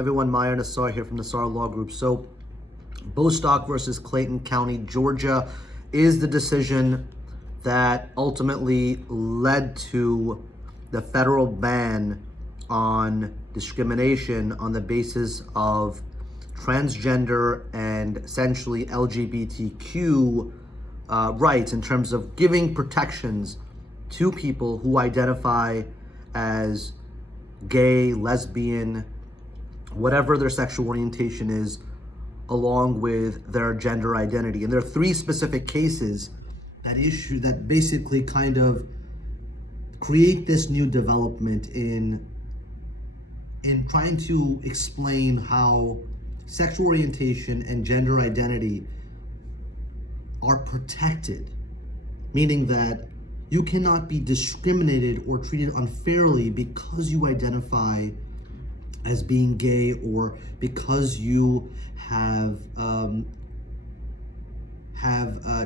everyone. Meyer Nassar here from Nassar Law Group. So, Bostock versus Clayton County, Georgia, is the decision that ultimately led to the federal ban on discrimination on the basis of transgender and essentially LGBTQ rights, in terms of giving protections to people who identify as gay, lesbian, whatever their sexual orientation is, along with their gender identity. And there are three specific cases that basically kind of create this new development in trying to explain how sexual orientation and gender identity are protected, meaning that you cannot be discriminated or treated unfairly because you identify as being gay or because you have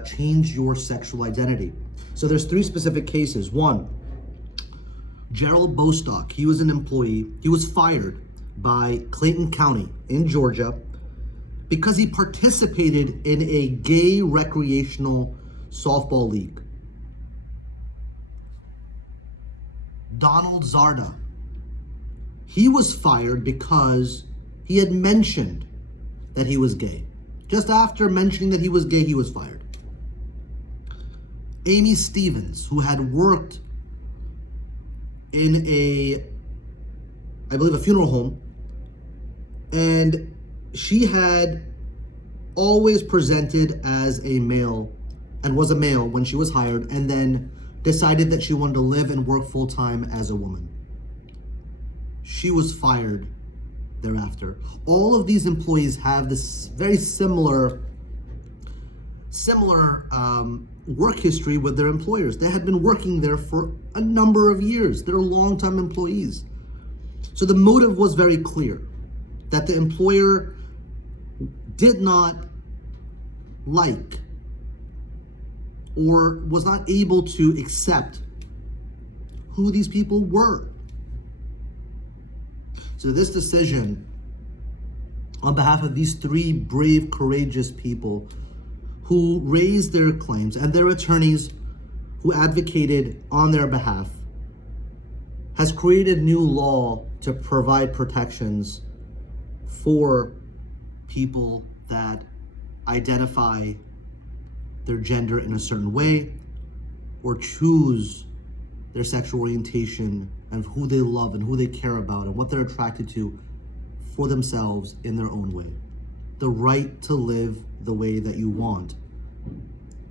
changed your sexual identity. So there's three specific cases. One, Gerald Bostock, he was an employee. He was fired by Clayton County in Georgia because he participated in a gay recreational softball league. Donald Zarda, he was fired because he had mentioned that he was gay. Just after mentioning that he was gay, he was fired. Aimee Stephens, who had worked in I believe a funeral home, and she had always presented as a male and was a male when she was hired, and then decided that she wanted to live and work full-time as a woman. She was fired thereafter. All of these employees have this very similar work history with their employers. They had been working there for a number of years. They're long-time employees. So the motive was very clear, that the employer did not like or was not able to accept who these people were. So this decision, on behalf of these three brave, courageous people who raised their claims and their attorneys who advocated on their behalf, has created new law to provide protections for people that identify their gender in a certain way or choose their sexual orientation and who they love and who they care about and what they're attracted to for themselves in their own way. The right to live the way that you want.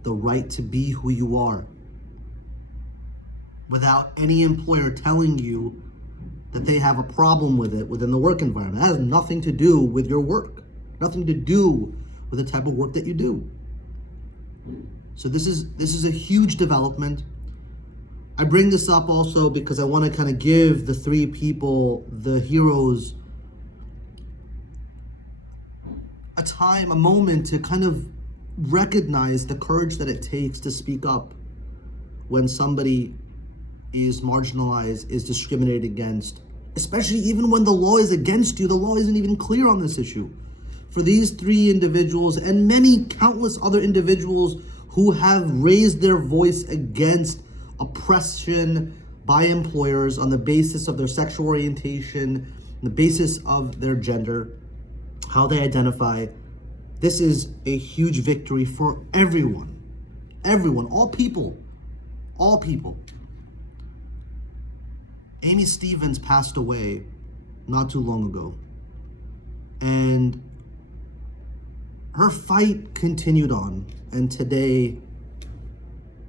The right to be who you are, without any employer telling you that they have a problem with it within the work environment. That has nothing to do with your work, nothing to do with the type of work that you do. So this is a huge development. I bring this up also because I want to kind of give the three people, the heroes, a moment to kind of recognize the courage that it takes to speak up when somebody is marginalized, is discriminated against, especially even when the law is against you. The law isn't even clear on this issue. For these three individuals and many countless other individuals who have raised their voice against oppression by employers on the basis of their sexual orientation, the basis of their gender, how they identify, this is a huge victory for everyone. Everyone, all people. Aimee Stephens passed away not too long ago, and her fight continued on, and today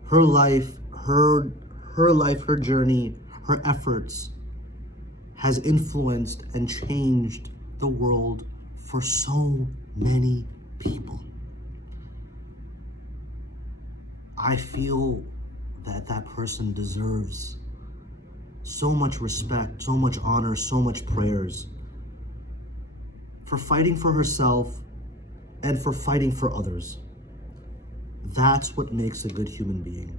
her life, her journey, her efforts has influenced and changed the world for so many people. I feel that that person deserves so much respect, so much honor, so much prayers for fighting for herself and for fighting for others. That's what makes a good human being.